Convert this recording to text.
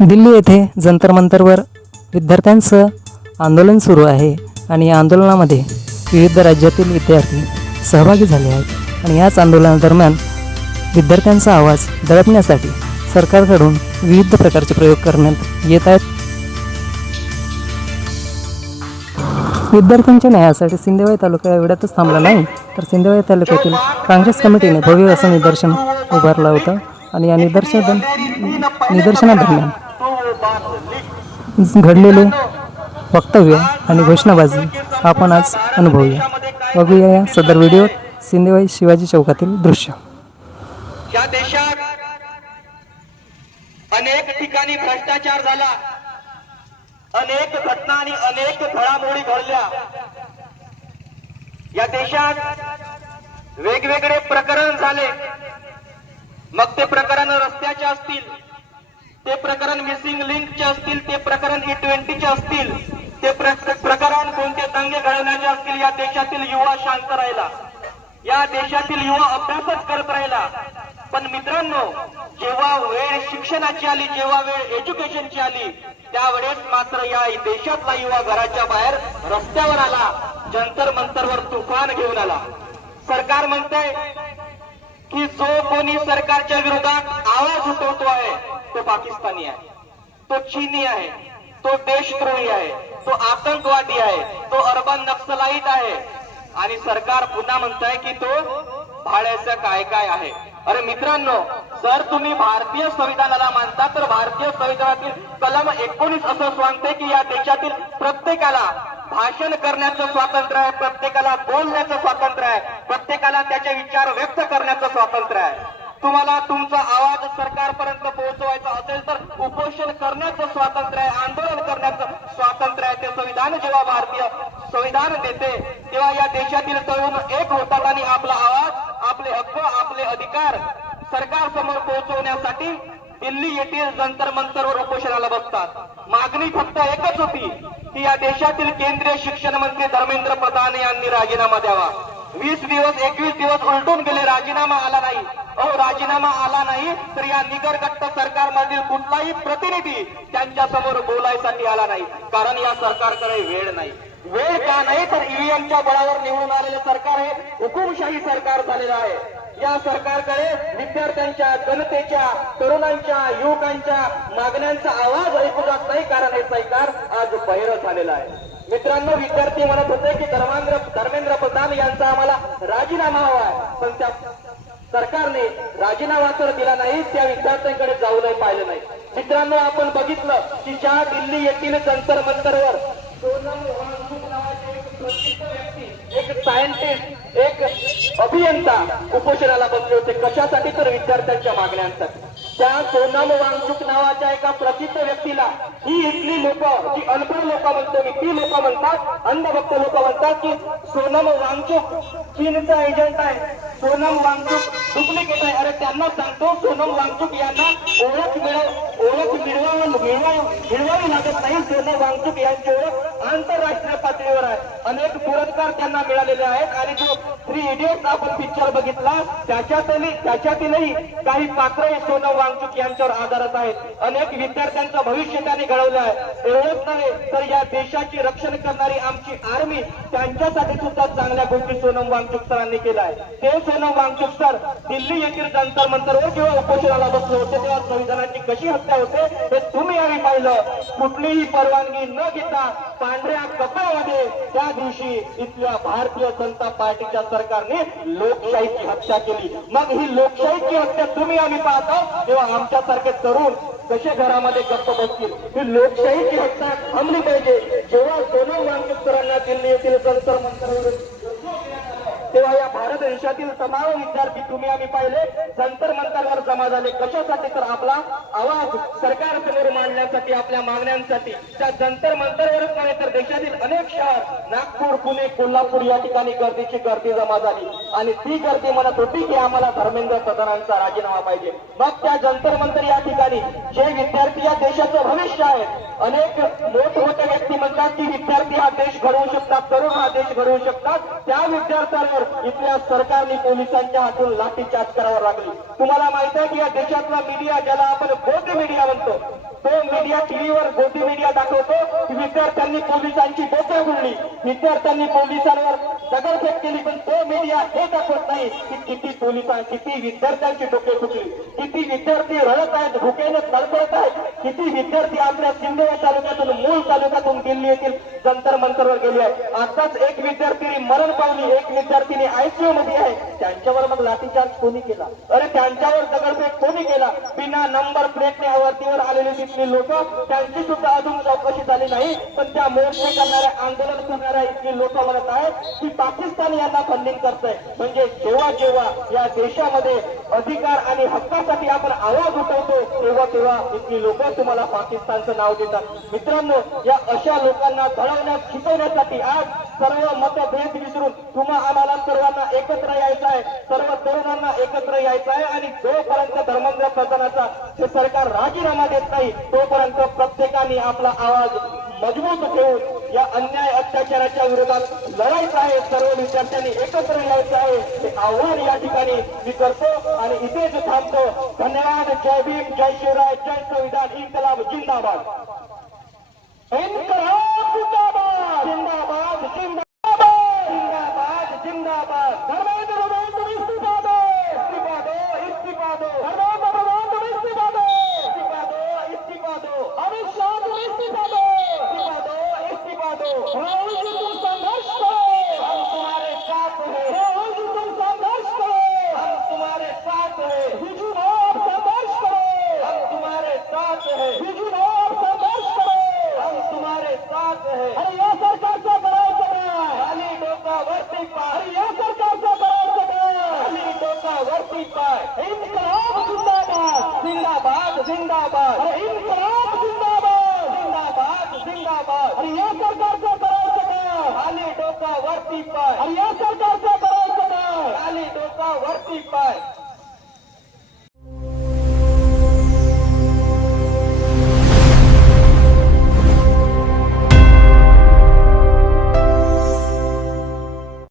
दिल्ली येथे जंतर मंतरवर विद्यार्थ्यांचं आंदोलन सुरू आहे आणि या आंदोलनामध्ये विविध राज्यातील विद्यार्थी सहभागी झाले आहेत आणि याच आंदोलनादरम्यान विद्यार्थ्यांचा आवाज दडपण्यासाठी सरकारकडून विविध प्रकारचे प्रयोग करण्यात येत आहेत. विद्यार्थ्यांच्या न्यायासाठी सिंदेवाही तालुका एवढ्यातच थांबला नाही, तर सिंदेवाही तालुक्यातील काँग्रेस कमिटीने भव्य असं निदर्शन उभारलं होतं आणि या निदर्शनादरम्यान घडलेले वक्तव्य आणि घोषणाबाजी आपण आज अनुभवूया. बघूया या सदर व्हिडिओ सिंदेवाही शिवाजी चौकातील दृश्य. या देशात अनेक ठिकाणी भ्रष्टाचार झाला, अनेक घटना आणि अनेक घडामोडी घडल्या. या देशात वेगवेगळे प्रकरण झाले, मग ते प्रकरण रस्त्याचे असतील, ते प्रकरण मिसिंग लिंकचे असतील, ते प्रकरण E20चे असतील, ते प्रकरण कोणते दंगे घडवण्याचे असतील. या देशातील युवा शांत राहिला, या देशातील युवा अभ्यासच करत राहिला. पण मित्रांनो, जेव्हा वेळ शिक्षणाची आली, जेव्हा वेळ एज्युकेशनची आली, त्यावेळेस मात्र या देशातला युवा घराच्या बाहेर रस्त्यावर आला, जंतर मंतरवर तुफान घेऊन आला. सरकार म्हणतंय की जो कोणी सरकारच्या विरोधात आवाज उठवतो आहे तो पाकिस्तानी आहे, तो चीनी आहे, तो देशद्रोही आहे, तो आतंकवादी आहे, तो अर्बन नक्सलाईट आहे. आणि सरकार पुन्हा म्हणतंय की तो भाड्याचं काय काय आहे. अरे मित्रांनो, जर तुम्ही भारतीय संविधानाला मानता तर भारतीय संविधानातील कलम 19 असं सांगते की या देशातील प्रत्येकाला भाषण करण्याचं स्वातंत्र्य आहे, प्रत्येकाला बोलण्याचं स्वातंत्र्य आहे, प्रत्येकाला त्याचे विचार व्यक्त करण्याचं स्वातंत्र्य आहे. तुम्हाला तुमचा आवाज सरकारपर्यंत पोहोचवायचा असेल तर उपोषण करण्याचं स्वातंत्र्य आहे, आंदोलन करण्याचं स्वातंत्र्य आहे. ते संविधान जेव्हा भारतीय संविधान देते तेव्हा या देशातील तरुण एक होतात आणि आपला आवाज, आपले हक्क, आपले अधिकार सरकार समोर पोहोचवण्यासाठी दिल्ली येथील जंतर मंतरवर उपोषणाला बसतात. मागणी फक्त एकच होती की या देशातील केंद्रीय शिक्षण मंत्री धर्मेंद्र प्रधान यांनी राजीनामा द्यावा. 20 दिवस 21 दिवस उलटून गेले, राजीनामा आला नाही. राजीनामा आला नाही तर या निगरगट्ट सरकारमधील कुठलाही प्रतिनिधी त्यांच्या समोर बोलायसाठी आला नाही, कारण या सरकारकडे वेळ नाही. वेळ का नाही तर ईव्हीएमच्या बळावर निवडून आलेलं सरकार हे हुकुमशाही सरकार झालेलं आहे. या सरकारकडे विद्यार्थ्यांच्या, जनतेच्या, तरुणांच्या, युवकांच्या मागण्यांचा आवाज ऐकू जात नाही, कारण हे सरकार आज बहिर झालेलं आहे. मित्रांनो, विद्यार्थी म्हणत होते की धर्मेंद्र प्रधान यांचा आम्हाला राजीनामा हवा आहे, पण त्या सरकारने राजीनामा तर दिला नाही, त्या विद्यार्थ्यांकडे जाऊनही पाहिलं नाही. मित्रांनो, आपण बघितलं की ज्या दिल्ली येथील जंतर मंतरवर सोनम वांगचुक नावाचे एक प्रसिद्ध व्यक्ती, एक सायंटिस्ट, एक अभियंता उपोषणाला बसले होते. कशासाठी तर विद्यार्थ्यांच्या मागण्यांसाठी. त्या सोनम वांगचुक नावाच्या एका प्रसिद्ध व्यक्तीला ही इथली लोक, जी अनपढ लोक म्हणतो मी, ती लोक म्हणतात, अंधभक्त लोक म्हणतात की सोनम वांगचुक चीनचा एजंट आहे, सोनम वांगचुक डुप्लिकेट आहे. अरे त्यांना सांगतो, सोनम वांगचुक यांना ओळख मिळवावी लागत नाही. सोनम वांगचुक यांची ओळख आंतरराष्ट्रीय पातळीवर आहे, अनेक पुरस्कार त्यांना मिळालेले आहेत. आणि जो 3 इडियट्स आपण पिक्चर बघितला त्याच्यातीलही काही पात्र सोनम वांगचुक यांच्यावर आधारित आहेत. अनेक विद्यार्थ्यांचं भविष्य त्यांनी घडवलं आहे. एवढंच नाही तर या देशाची रक्षण करणारी आमची आर्मी, त्यांच्यासाठी सुद्धा चांगल्या गोष्टी सोनम वांगचुक सरांनी केल्या आहे. ते सोनम वांगचुक सर दिल्ली येथील जंतर मंतरवर जेव्हा उपोषणाला बसले होते तेव्हा संविधानाची कशी हत्या होते हे तुम्ही यावेळी पाहिलं. कुठलीही परवानगी न घेता पांढऱ्या कपड्यामध्ये त्या दिवशी इथल्या भारतीय जनता पार्टीच्या सरकारने लोकशाहीची हत्या केली. मग ही लोकशाहीची हत्या तुम्ही आम्ही पाहतो तेव्हा आमच्यासारखे तरुण कसे घरामध्ये गप्प बसतील. ही लोकशाहीची हत्या थांबली पाहिजे. जेव्हा सोनम वांगचुक सरांना दिल्ली येथील जंतर मंतरवर तेव्हा या भारत देशातील तमाम विद्यार्थी तुम्ही आम्ही पाहिले जंतर मंतरवर जमा झाले. कशासाठी तर आपला आवाज सरकारसमोर मांडण्यासाठी, आपल्या मागण्यांसाठी. त्या जंतर मंतरवरच नाही तर देशातील अनेक शहर, नागपूर, पुणे, कोल्हापूर या ठिकाणी गर्दी जमा झाली आणि ती गर्दी म्हणत होती की आम्हाला धर्मेंद्र प्रधानांचा राजीनामा पाहिजे. मग त्या जंतर मंतर या ठिकाणी जे विद्यार्थी या देशाचं भविष्य आहे, अनेक मोठमोठे व्यक्ती म्हणतात की विद्यार्थी हा देश घडवू शकतात, तरुण हा देश घडवू शकतात. त्या विद्यार्थ्यांवर इथल्या सरकारने पोलिसांच्या हातून लाठीचार्ज करावा लागली. तुम्हाला माहित आहे की या देशातला मीडिया, ज्याला आपण बोध मीडिया म्हणतो, तो मीडिया टीव्हीवर गोदी मीडिया दाखवतो की विद्यार्थ्यांनी पोलिसांची बोटं गुळली, विद्यार्थ्यांनी पोलिसांवर दगडफेक केली, पण तो मीडिया हे दाखवत नाही की किती विद्यार्थ्यांची डोके फुटली, किती विद्यार्थी रडत आहेत, भुकेने तडफडत आहेत, किती विद्यार्थी आपल्या सिंधुदुर्ग तालुक्यातून मूळ तालुक्यातून दिल्ली येथील जंतर मंतरवर गेले आहे. आताच एक विद्यार्थिनी मरण पावली, एक विद्यार्थिनी आयसीयू मध्ये आहे. त्यांच्यावर मग लाठीचार्ज कोणी केला? अरे त्यांच्यावर दगडफेक कोणी केला? बिना नंबर प्लेटने वरतीवर आलेली तिथली लोक, त्यांची सुद्धा अजून चौकशी झाली नाही. पण त्या मोर्चे करणाऱ्या, आंदोलन करणाऱ्या इथली लोक म्हणत आहेत की पाकिस्तान यांना फंडिंग करतंय. म्हणजे जेव्हा जेव्हा या देशामध्ये अधिकार आणि हक्कासाठी आपण आवाज उठवतो तेव्हा इथली लोक तुम्हाला पाकिस्तानचं नाव देतात. मित्रांनो, या अशा लोकांना घडवण्यात शिकवण्यासाठी आज सर्व मतभेद विसरून तुम्हा आम्हाला सर्वांना एकत्र यायचं आहे, सर्व तरुणांना एकत्र यायचं आहे. आणि जोपर्यंत धर्मेंद्र प्रधानाचा हे सरकार राजीनामा देत नाही तोपर्यंत प्रत्येकाने आपला आवाज मजबूत ठेवून या अन्याय अत्याचाराच्या विरोधात लढायचं आहे. सर्व विद्यार्थ्यांनी एकत्र यायचं आहे हे आव्हान या ठिकाणी मी करतो आणि इथेच थांबतो. धन्यवाद. जय भीम, जय शिवराय, जय संविधान, इन्कलाब जिंदाबाद. इन्कलाब जिंदाबाद, जिंदाबाद, जिंदाबाद, जिंदाबाद, जिंदाबाद. धर्मेंद्र प्रधान तुम्ही इस्तीफा दो, इस्तीफा दो, इस्तीफा दो. धर्मेंद्र प्रधान तुम्ही इस्तीफा दो, इस्तीफा दो, इस्तीफा दो. अमित शाह तुम्ही इस्तीफा दो, इस्तीफा दो, इस्तीफा दो. राहुल जी तुम संघर्ष करो, हम तुम्हारे साथ हैं. राहुल जी तुम संघर्ष करो, हम तुम्हारे साथ हैं. बिजू भाऊ आप संघर्ष करो, हम तुम्हारे साथ हैं. बिजू भाऊ आप संघर्ष करो, हम तुम्हारे साथ हैं. अरे या सरकारचा करायचं काय? खाली डोका वरती पाय. अरे या सरकारचा करायचं काय? खाली डोका वरती पाय. इन्कलाब जिंदाबाद, जिंदाबाद, जिंदाबाद. अरे इन्कलाब जिंदाबाद, जिंदाबाद, जिंदाबाद. अरे या सरकारचा करायचं काय? खाली डोका वरती पाय. अरे या सरकारचा करायचं काय? खाली डोका वरती पाय.